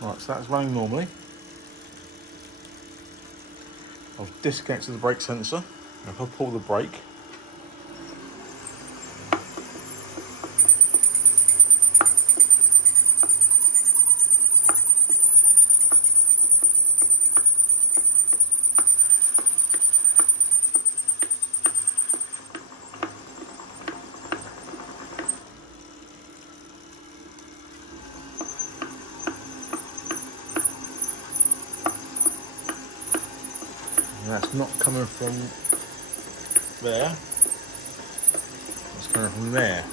Right, so that's running normally. I've disconnected the brake sensor. Now if I pull the brake, and that's not coming from there, it's coming from there.